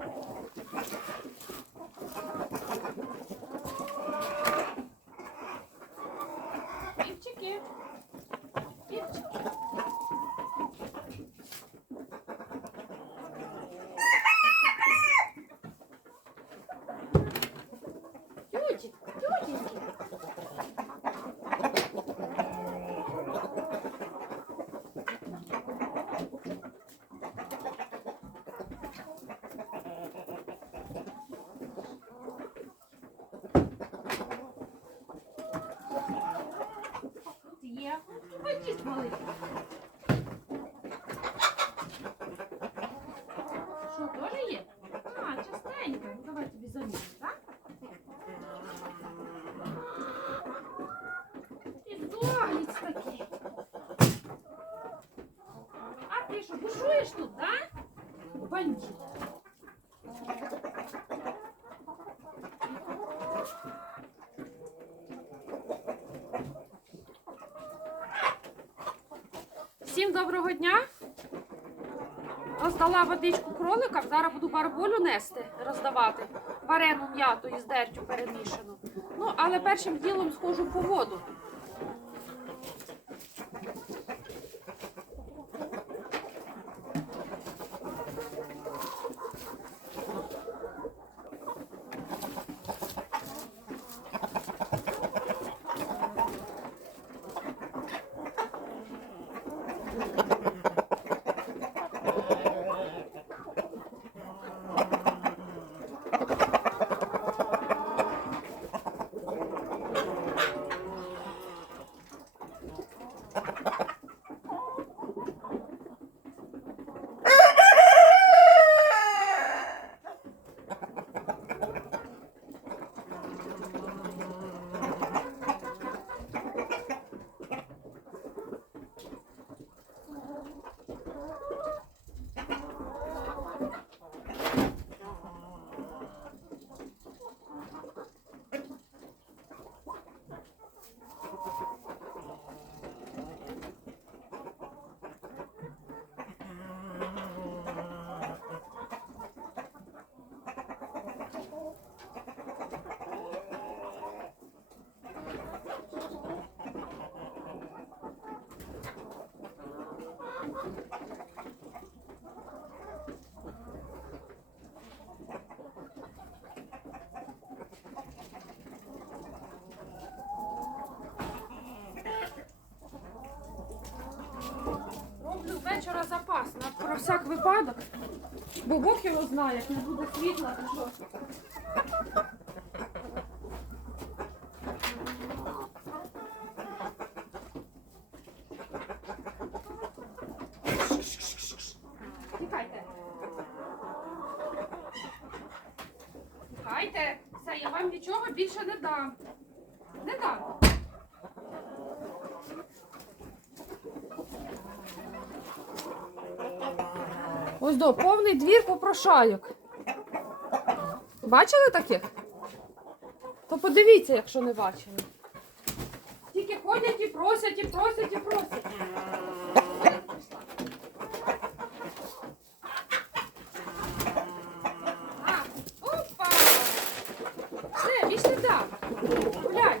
Thank you. probably. Всім доброго дня. Роздала водичку кроликам, зараз буду барболю нести, роздавати. Варену м'яту із дертю перемішану. Ну, але першим ділом схожу по воду. Роблю з вечора запас на про всяк випадок. Бо Бог його знає, як не буде світла, то що. Тікайте. Тікайте. Все, я вам нічого більше не дам. Не дам. Ось до повний двір попрошайок. Бачили таких? То подивіться, якщо не бачили. Тільки ходять і просять, і просять, і просять. А, опа! Все, більше дам. Гуляй.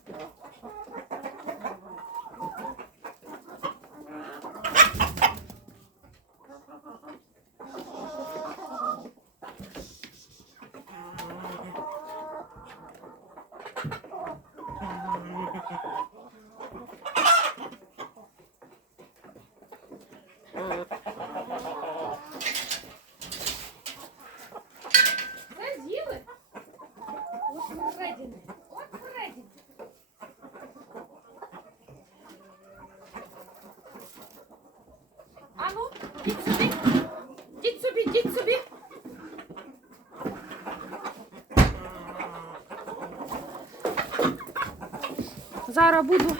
Все з'їли? От вредіни, от вредіни. Зараз буду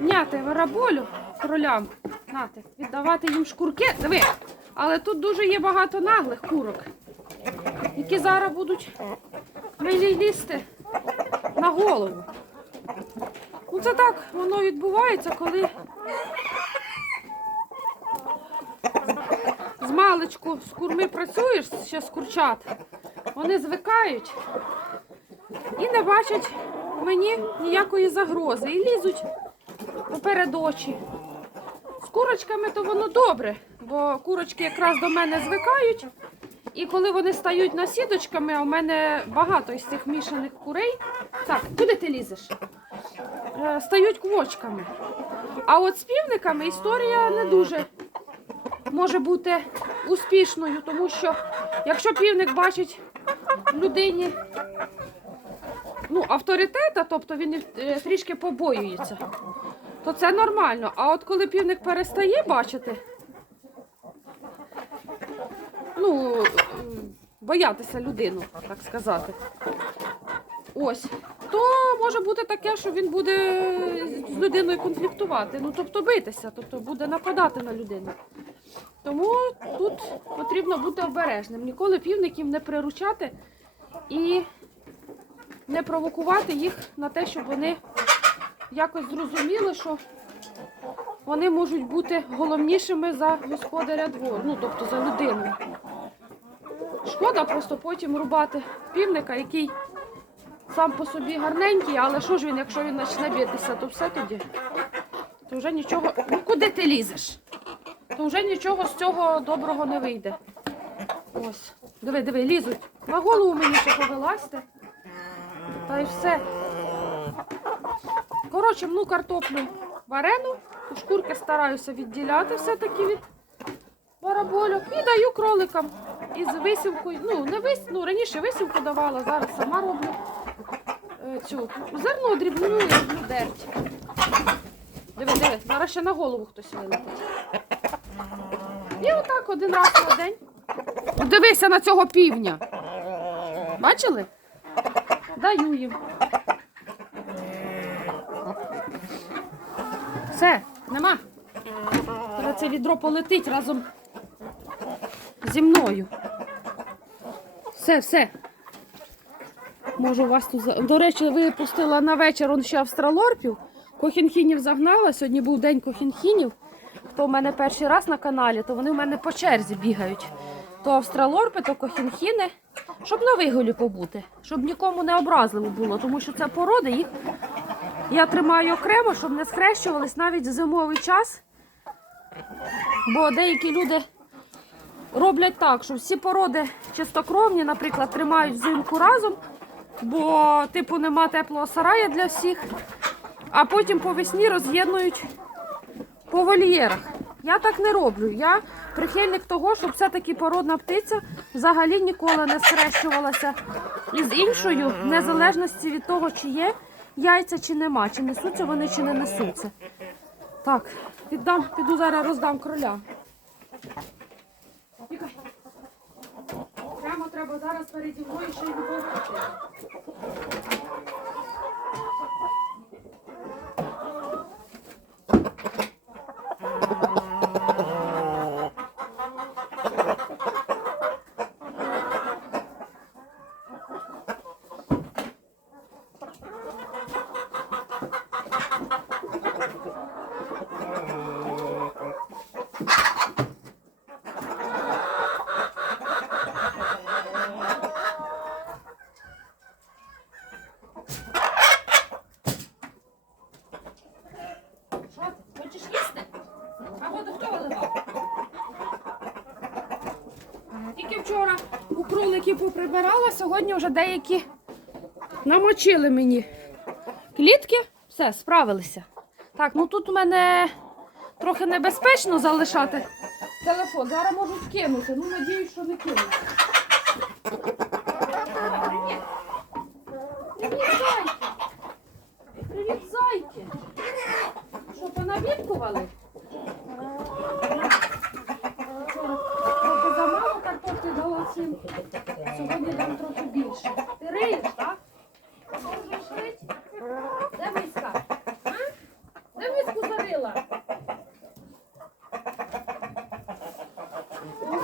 м'яти вераболю кролям. Нате, віддавати їм шкурки. Диви. Але тут дуже є багато наглих курок, які зараз будуть мені лізти на голову. Ну це так воно відбувається, коли з маличку з курми працюєш, ще з курчат, вони звикають і не бачать мені ніякої загрози. І лізуть поперед очі. З курочками то воно добре, бо курочки якраз до мене звикають. І коли вони стають насідочками, а у мене багато із цих мішаних курей. Так, куди ти лізеш? Е, Стають квочками. А от з півниками історія не дуже може бути успішною, тому що якщо півник бачить людині ну, авторитета, тобто він е, трішки побоюється, то це нормально. А от коли півник перестає бачити, ну, боятися людину, так сказати. Ось. То може бути таке, що він буде з людиною конфліктувати, ну тобто битися, тобто буде нападати на людину. Тому тут потрібно бути обережним. Ніколи півників не приручати і не провокувати їх на те, щоб вони якось зрозуміли, що вони можуть бути головнішими за господаря двору, ну тобто за людину. Шкода просто потім рубати півника, який сам по собі гарненький, але що ж він, якщо він почне битися, то все тоді. То вже нічого. Ну куди ти лізеш? То вже нічого з цього доброго не вийде. Ось. Диви, диви, лізуть. На голову мені ще повилазьте. Та й все. Коротше, мну картоплю варену, шкурки стараюся відділяти все-таки від барабольок і даю кроликам із висівкою. Ну, не вис... ну, раніше висівку давала, зараз сама роблю е, цю зерно дрібну і роблю дерть. Диви, диви, зараз ще на голову хтось вилетить. І отак один раз на день. Дивися на цього півня. Бачили? Даю їм. Все, нема. Зараз це відро полетить разом зі мною. Все, все. Можу вас тут. До речі, випустила на вечір он ще австралорпів. Кохінхінів загнала. Сьогодні був день кохінхінів. Хто в мене перший раз на каналі, то вони в мене по черзі бігають. То австралорпи, то кохінхіни, щоб на виголі побути, щоб нікому не образливо було, тому що це породи, їх я тримаю окремо, щоб не схрещувались навіть в зимовий час. Бо деякі люди роблять так, що всі породи чистокровні, наприклад, тримають взимку разом, бо типу нема теплого сарая для всіх, а потім по весні роз'єднують по вольєрах. Я так не роблю. Я прихильник того, щоб все-таки породна птиця взагалі ніколи не схрещувалася із іншою, в незалежності від того, чи є яйця, чи нема, чи несуться вони, чи не несуться. Так, піддам, піду зараз роздам кроля. Прямо треба зараз переді мною ще й виборити. Що ти? Хочеш їсти? А воду хто виливав? Тільки вчора у кроликів поприбирала, сьогодні вже деякі намочили мені клітки. Все, справилися. Так, ну тут у мене трохи небезпечно залишати телефон. Зараз можуть кинути. Ну, надіюсь, що не кинуть. Привіт. Зайки. Привіт, зайки. Що, понавідкували? Трохи замало картоплі дала всім. Сьогодні дам трохи більше. Ти риєш, так?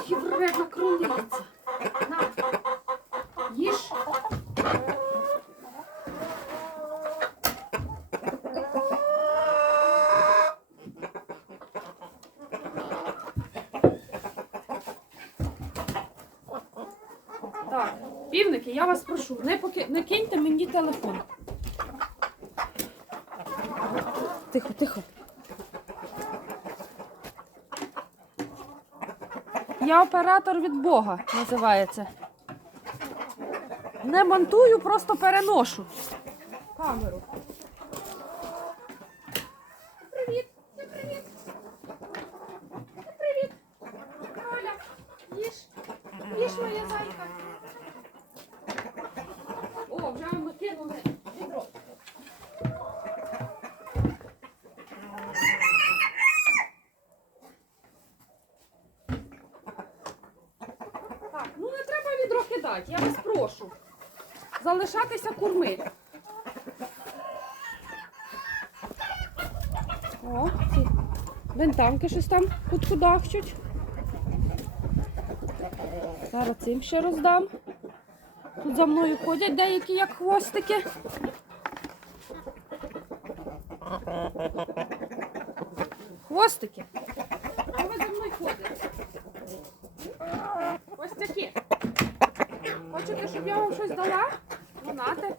Ох, і вредна. На, їж. Так, півники, я вас прошу, не поки не киньте мені телефон. Я оператор від Бога, називається. Не монтую, просто переношу камеру. Привіт, всім привіт. Всім привіт. Оля, їж. Їж моя зайка. О, вже ми кинули відро. Так, ну не треба відро я вас прошу. Залишатися курми. О, ці вентамки щось там куткудахчуть. Зараз цим ще роздам. Тут за мною ходять деякі як хвостики. Хвостики. А ви за мною ходите. Ось такі. Щоб я вам щось дала? Донати.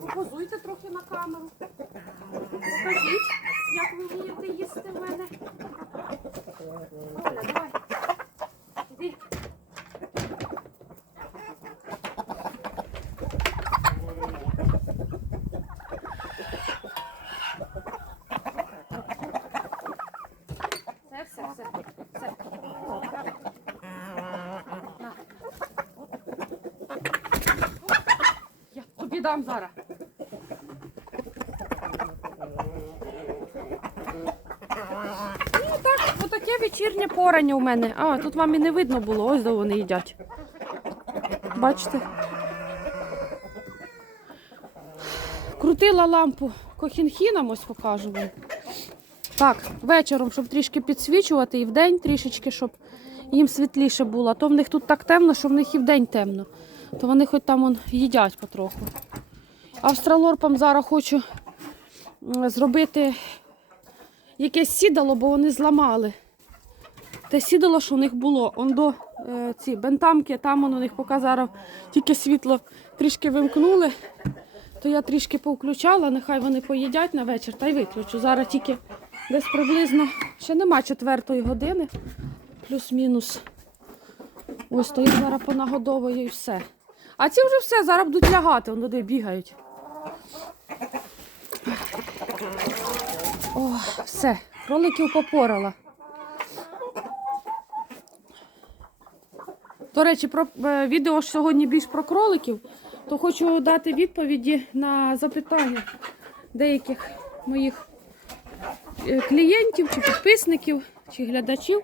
Попозуйте трохи на камеру. Покажіть, як ви вмієте їсти в мене. Оля, давай. Іди. Все, все, все. все. На. Я тобі дам зараз. Ну так, отаке вечірнє порання у мене. А, тут вам і не видно було, ось де вони їдять. Бачите? Крутила лампу кохінхіном, ось покажу вам. Так, вечором, щоб трішки підсвічувати, і вдень трішечки, щоб їм світліше було. А то в них тут так темно, що в них і вдень темно. То вони хоч там он, їдять потроху. Австралорпам зараз хочу зробити якесь сідало, бо вони зламали. Те сідало, що у них було. Он до е, ці бентамки, там он у них поки зараз тільки світло трішки вимкнули, то я трішки повключала, нехай вони поїдять на вечір та й виключу. Зараз тільки десь приблизно ще нема четвертої години, плюс-мінус. Ось то я зараз понагодовую і все. А ці вже все, зараз будуть лягати, вони туди бігають. О, все, кроликів попорала. До речі, про е, відео ж сьогодні більш про кроликів, то хочу дати відповіді на запитання деяких моїх е, клієнтів чи підписників чи глядачів.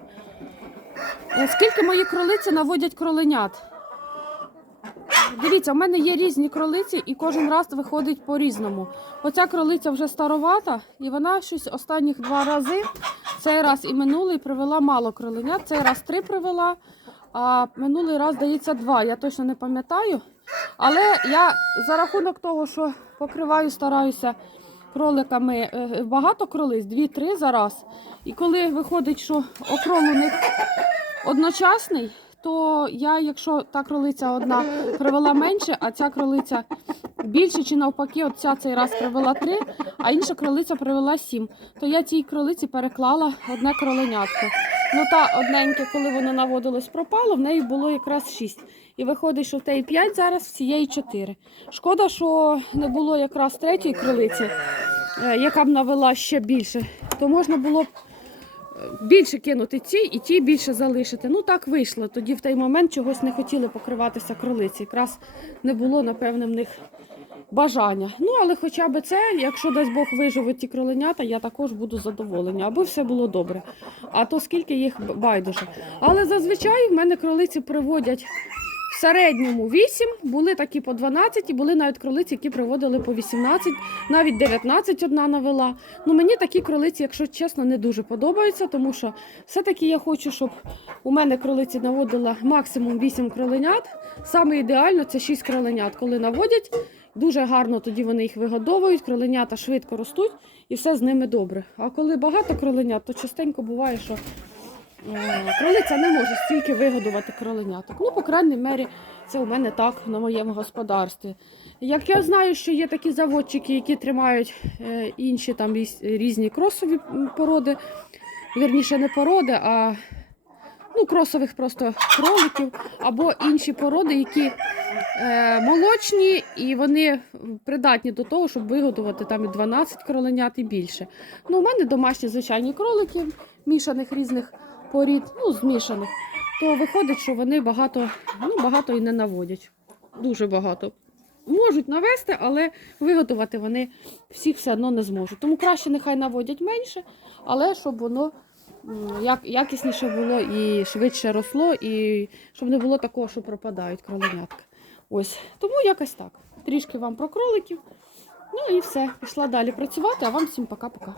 Е, Скільки мої кролиці наводять кроленят? Дивіться, в мене є різні кролиці, і кожен раз виходить по-різному. Оця кролиця вже старовата, і вона щось останніх два рази, цей раз і минулий привела мало кроленят, цей раз три привела, а минулий раз, здається, два. Я точно не пам'ятаю. Але я за рахунок того, що покриваю, стараюся кроликами е, багато кролиць, дві-три за раз. І коли виходить, що окрол у них одночасний, то я, якщо та кролиця одна привела менше, а ця кролиця більше, чи навпаки, от ця цей раз привела три, а інша кролиця привела сім, то я цій кролиці переклала одне кроленятко. Ну та одненьке, коли воно наводилось, пропало, в неї було якраз шість. І виходить, що в теї п'ять зараз, в цієї чотири. Шкода, що не було якраз третьої кролиці, е, яка б навела ще більше, то можна було б більше кинути ці і ті більше залишити. Ну так вийшло. Тоді в той момент чогось не хотіли покриватися кролиці. Якраз не було, напевне, в них бажання. Ну, але хоча б це, якщо дасть Бог виживуть ті кроленята, я також буду задоволена, аби все було добре. А то скільки їх байдуже. Але зазвичай в мене кролиці приводять. Середньому 8, були такі по 12, і були навіть кролиці, які приводили по 18, навіть 19 одна навела. Ну мені такі кролиці, якщо чесно, не дуже подобаються, тому що все-таки я хочу, щоб у мене кролиці наводила максимум 8 кроленят. Саме ідеально це 6 кроленят, коли наводять. Дуже гарно тоді вони їх вигодовують, кроленята швидко ростуть і все з ними добре. А коли багато кроленят, то частенько буває, що кролиця не може стільки вигодувати кроленяток. Ну, по крайній мері, це у мене так на моєму господарстві. Як я знаю, що є такі заводчики, які тримають е, інші там різ- різні кросові породи, вірніше не породи, а ну, кросових просто кроликів, або інші породи, які е, молочні і вони придатні до того, щоб вигодувати там і 12 кроленят і більше. Ну, у мене домашні звичайні кролики, мішаних різних порід, ну, змішаних, то виходить, що вони багато, ну, багато і не наводять. Дуже багато. Можуть навести, але виготувати вони всіх все одно не зможуть. Тому краще нехай наводять менше, але щоб воно як, якісніше було і швидше росло, і щоб не було такого, що пропадають кроленятка. Ось, тому якось так. Трішки вам про кроликів. Ну і все. Пішла далі працювати, а вам всім пока-пока.